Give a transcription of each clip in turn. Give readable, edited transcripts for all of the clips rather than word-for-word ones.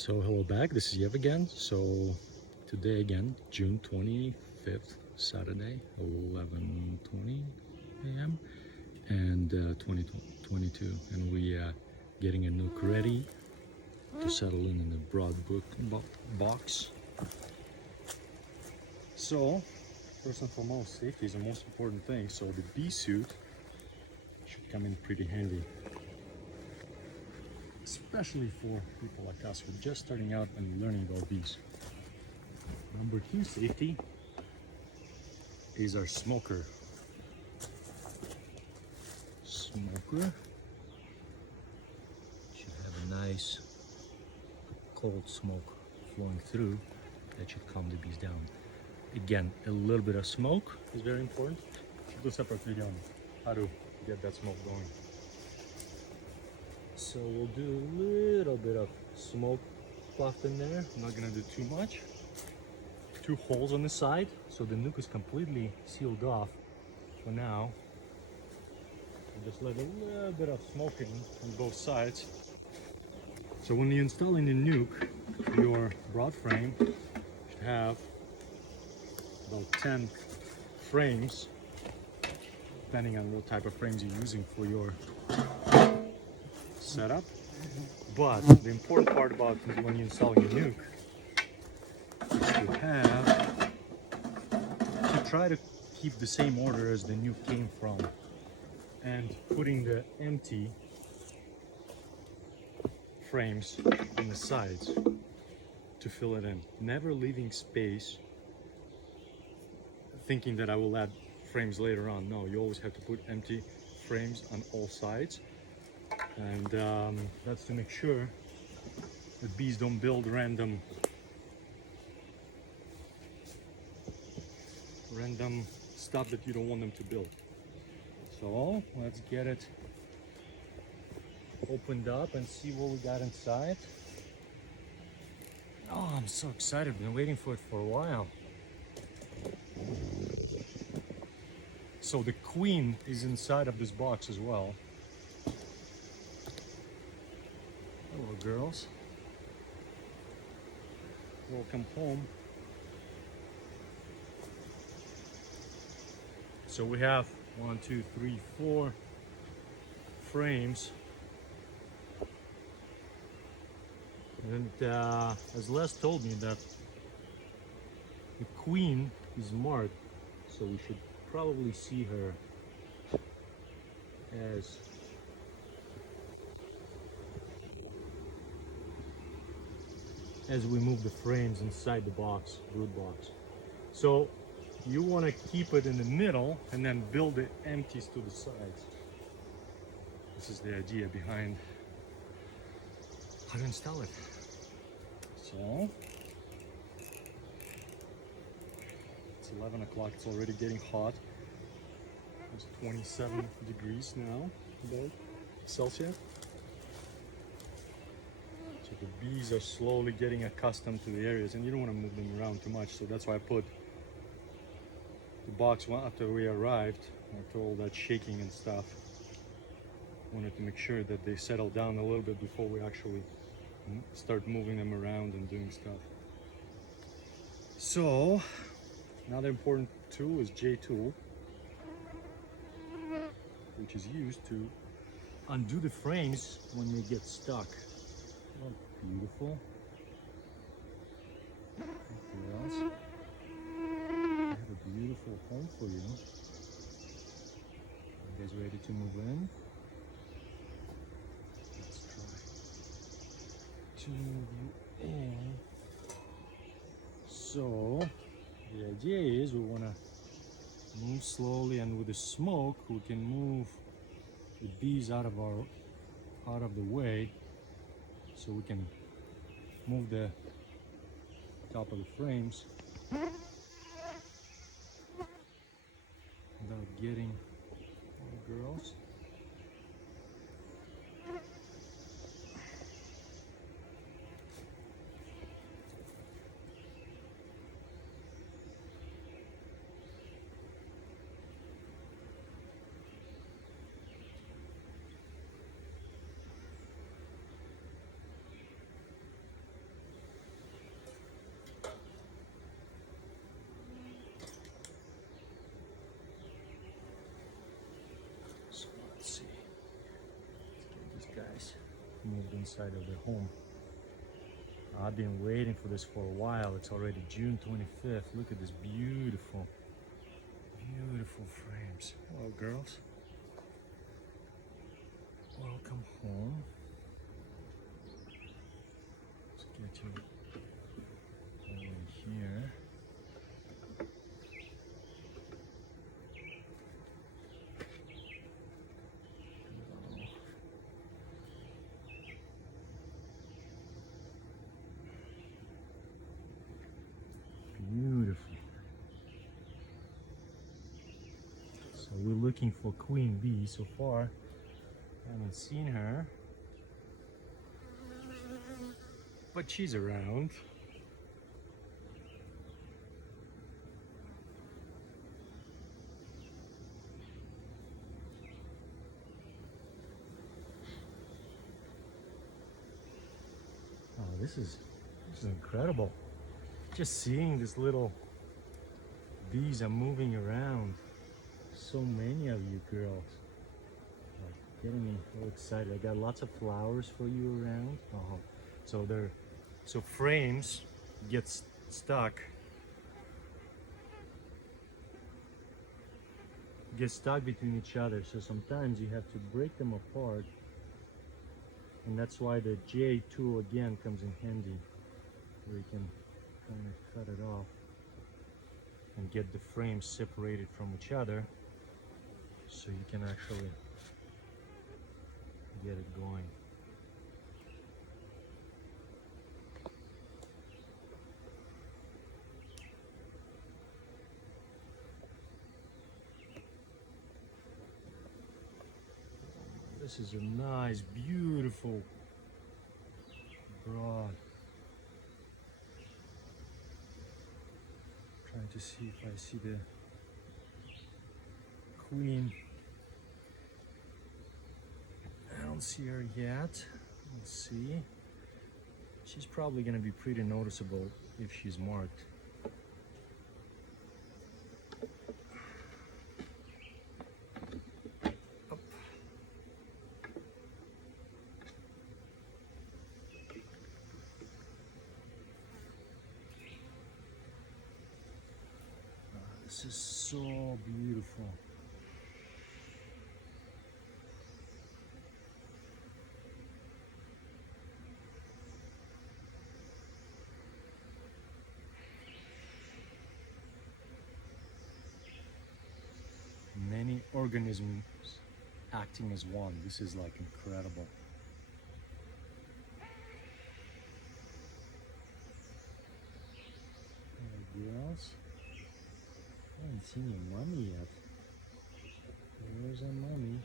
So hello back, this is Yev again. So today again, June 25th, Saturday, 11:20 a.m. and 2022, and we are getting a nook ready to settle in the broad box. So first and foremost, safety is the most important thing. So the bee suit should come in pretty handy, especially for people like us who are just starting out and learning about bees. Number two safety is our smoker. Smoker should have a nice cold smoke flowing through that should calm the bees down. Again, a little bit of smoke is very important. We'll do a separate video on how to get that smoke going. So we'll do a little bit of smoke puff in there. I'm not gonna do too much. 2 holes on the side, so the nook is completely sealed off for now. We'll just let a little bit of smoke in on both sides. So when you're installing the nook, your broad frame should have about 10 frames, depending on what type of frames you're using for your setup. But the important part about when you're installing a nuke is to try to keep the same order as the nuke came from, and putting the empty frames on the sides to fill it in, never leaving space thinking that I will add frames later on. No, you always have to put empty frames on all sides. And that's to make sure that bees don't build random stuff that you don't want them to build. So let's get it opened up and see what we got inside. Oh, I'm so excited. Been waiting for it for a while. So the queen is inside of this box as well. Hello, girls. Welcome home. So we have 1, 2, 3, 4 frames. And as Les told me, that the queen is marked, so we should probably see her as we move the frames inside the box, brood box. So you want to keep it in the middle and then build the empties to the sides. This is the idea behind how to install it. So it's 11 o'clock, it's already getting hot. It's 27 degrees now, about Celsius. So the bees are slowly getting accustomed to the areas, and you don't want to move them around too much. So that's why I put the box after we arrived, after all that shaking and stuff. Wanted to make sure that they settle down a little bit before we actually start moving them around and doing stuff. So another important tool is J-tool, which is used to undo the frames when they get stuck. Oh, beautiful. Girls, I have a beautiful home for you. You guys ready to move in? Let's try to move you in. So the idea is we want to move slowly, and with the smoke we can move the bees out of the way, so we can move the top of the frames without getting all the girls. moved inside of their home. I've been waiting for this for a while. It's already June 25th. Look at this beautiful, beautiful frames. Hello, girls. Welcome home. Let's get you over here. Beautiful. So we're looking for queen bee so far. Haven't seen her, but she's around. Oh, this is incredible. Just seeing this little bees are moving around. So many of you girls. Like, getting me so excited. I got lots of flowers for you around. So frames get stuck. Get stuck between each other. So sometimes you have to break them apart. And that's why the J tool again comes in handy. Where you can kind of cut it off and get the frames separated from each other, so you can actually get it going. This is a nice, beautiful, broad. Trying to see if I see the queen. I don't see her yet. Let's see. She's probably going to be pretty noticeable if she's marked. Up. This is so beautiful. Many organisms acting as one. This is like incredible. Hey girls, I haven't seen your mommy yet. Where's our mommy?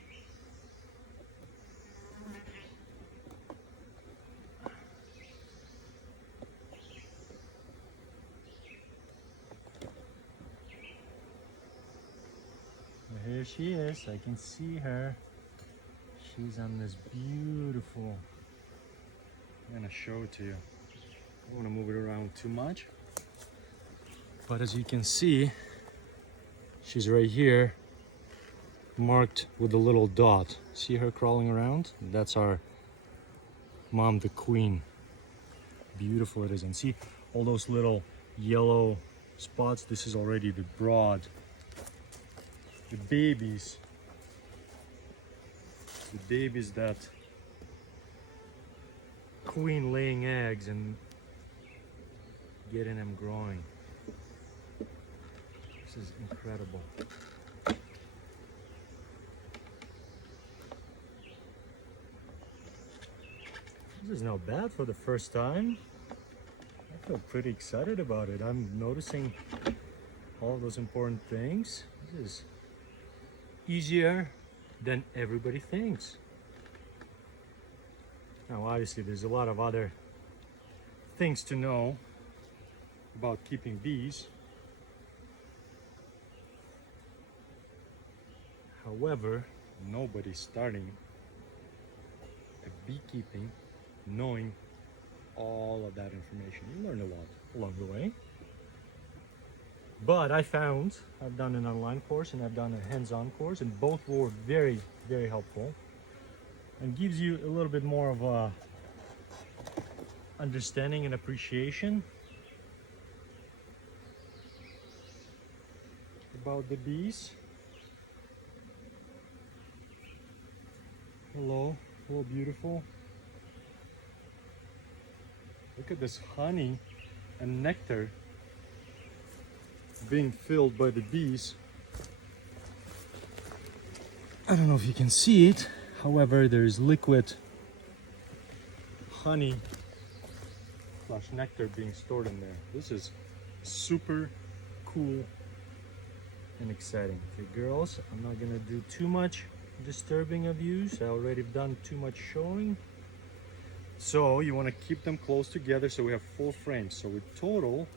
Here she is. I can see her. She's on this beautiful. I'm gonna show it to you. I don't want to move it around too much, but as you can see, she's right here, marked with a little dot. See her crawling around? That's our mom, the queen. Beautiful it is. And see all those little yellow spots? This is already the broad. The babies that queen laying eggs and getting them growing. This is incredible. This is not bad for the first time. I feel pretty excited about it. I'm noticing all those important things. This is easier than everybody thinks. Now obviously there's a lot of other things to know about keeping bees. However, nobody's starting a beekeeping knowing all of that information. You learn a lot along the way. But I've done an online course and I've done a hands-on course, and both were very, very helpful. and gives you a little bit more of a understanding and appreciation about the bees. Hello, hello, beautiful. Look at this honey and nectar being filled by the bees. I don't know if you can see it, however, there's liquid honey slash nectar being stored in there. This is super cool and exciting. Okay, girls, I'm not gonna do too much disturbing of you. I already done too much showing. So you want to keep them close together so we have 4 frames. So we total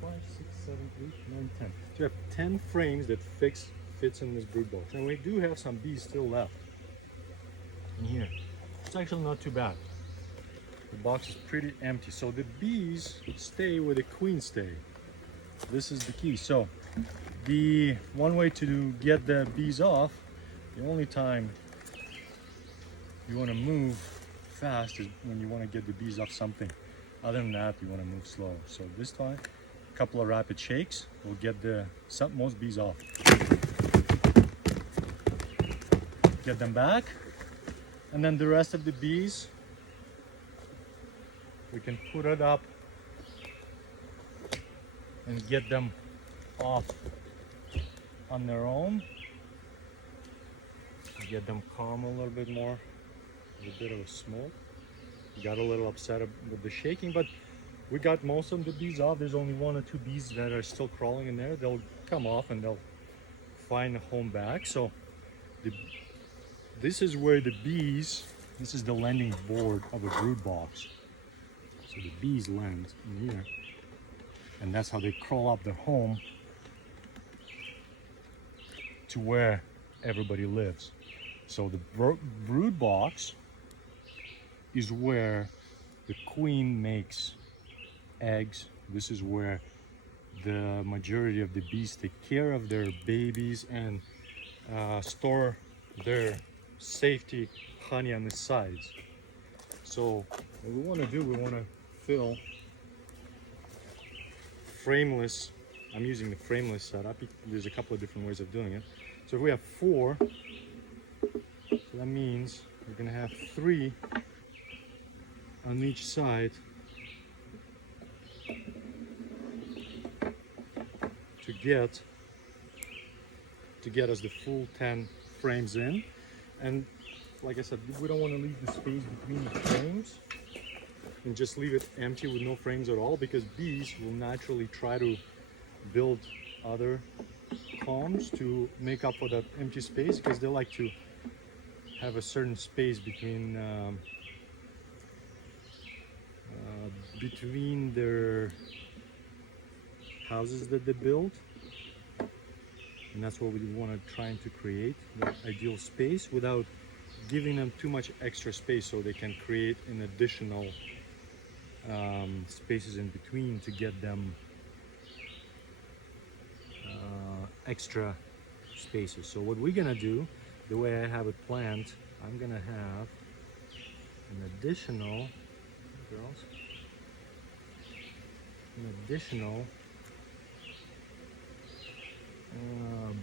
4, 5, 6, 7, 8, 9, 10. So you have 10 frames that fits in this brood box. And we do have some bees still left in here. It's actually not too bad. The box is pretty empty. So the bees stay where the queens stay. This is the key. So the one way to get the bees off, the only time you want to move fast is when you want to get the bees off something. Other than that, you want to move slow. So this time, a couple of rapid shakes will get most bees off. Get them back, and then the rest of the bees, we can put it up and get them off on their own. Get them calm a little bit more. A bit of a smoke. Got a little upset with the shaking, but we got most of the bees off. There's only 1 or 2 bees that are still crawling in there. They'll come off and they'll find a home back. So this is where the bees, this is the landing board of a brood box. So the bees land in here, and that's how they crawl up their home to where everybody lives. So the brood box is where the queen makes eggs. This is where the majority of the bees take care of their babies and store their safety honey on the sides. So what we want to do, we want to fill frameless. I'm using the frameless setup. There's a couple of different ways of doing it. So if we have 4, so that means we're going to have 3 on each side to get us the full 10 frames in. And like I said, we don't want to leave the space between the frames and just leave it empty with no frames at all, because bees will naturally try to build other combs to make up for that empty space, because they like to have a certain space between their houses that they build, and that's what we want to try to create, the ideal space, without giving them too much extra space, so they can create an additional spaces in between to get them extra spaces. So what we're gonna do, the way I have it planned, I'm gonna have an additional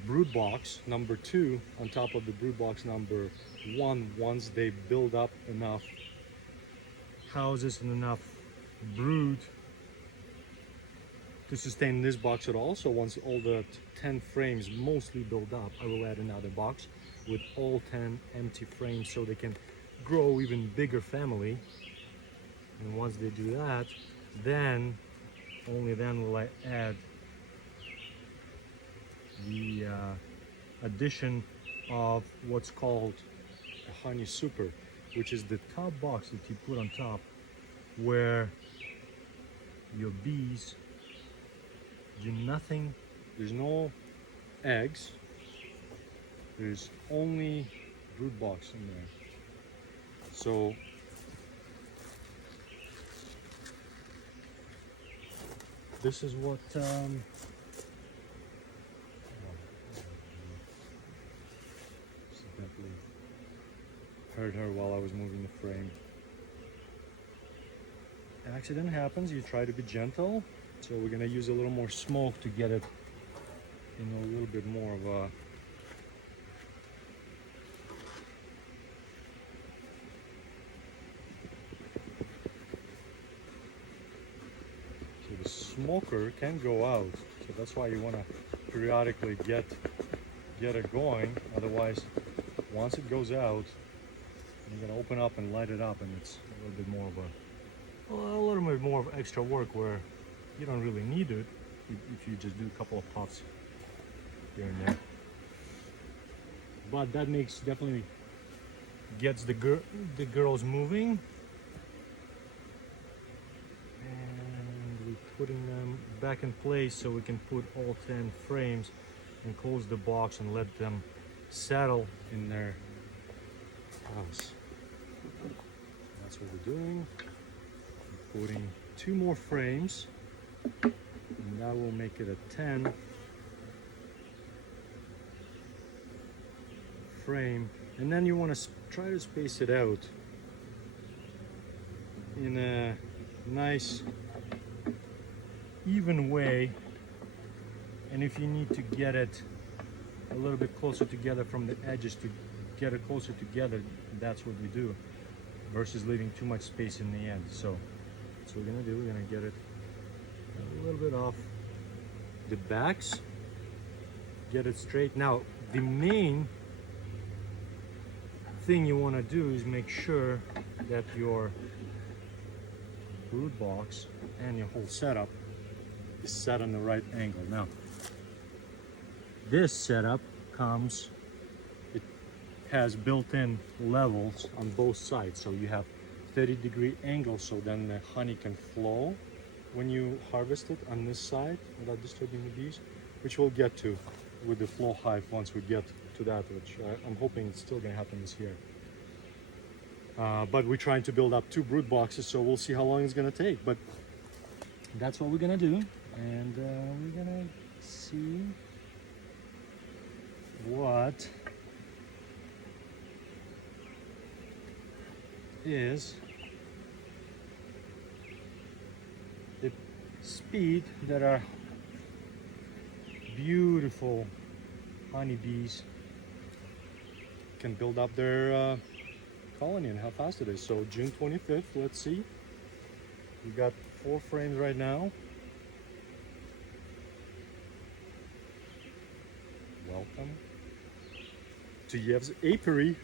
brood box number 2 on top of the brood box number 1 once they build up enough houses and enough brood to sustain this box at all. So once all the 10 frames mostly build up, I will add another box with all 10 empty frames so they can grow even bigger family. And once they do that, then only then will I add the addition of what's called a honey super, which is the top box that you put on top where your bees do nothing. There's no eggs, there's only brood box in there. So this is what hurt her while I was moving the frame. Accident happens, you try to be gentle. So we're gonna use a little more smoke to get it in a little bit more of a the smoker can go out, so that's why you want to periodically get it going. Otherwise, once it goes out, you're gonna open up and light it up, and it's a little bit more of a little bit more of extra work where you don't really need it if you just do a couple of puffs here and there. But that makes definitely gets the girls moving. Putting them back in place so we can put all 10 frames and close the box and let them settle in their house. That's what we're doing. We're putting 2 more frames, and that will make it a 10 frame. And then you want to try to space it out in a nice even way, and if you need to get it a little bit closer together from the edges to get it closer together, that's what we do, versus leaving too much space in the end. So that's what we're gonna do. We're gonna get it a little bit off the backs, get it straight. Now the main thing you want to do is make sure that your brood box and your whole setup is set on the right angle. Now, this setup it has built-in levels on both sides, so you have 30-degree angle, so then the honey can flow when you harvest it on this side without disturbing the bees, which we'll get to with the flow hive once we get to that, which I'm hoping it's still going to happen this year. But we're trying to build up 2 brood boxes, so we'll see how long it's going to take. But that's what we're going to do. And we're gonna see what is the speed that our beautiful honeybees can build up their colony, and how fast it is. So June 25th, let's see. We got 4 frames right now. Welcome to Yev's apiary.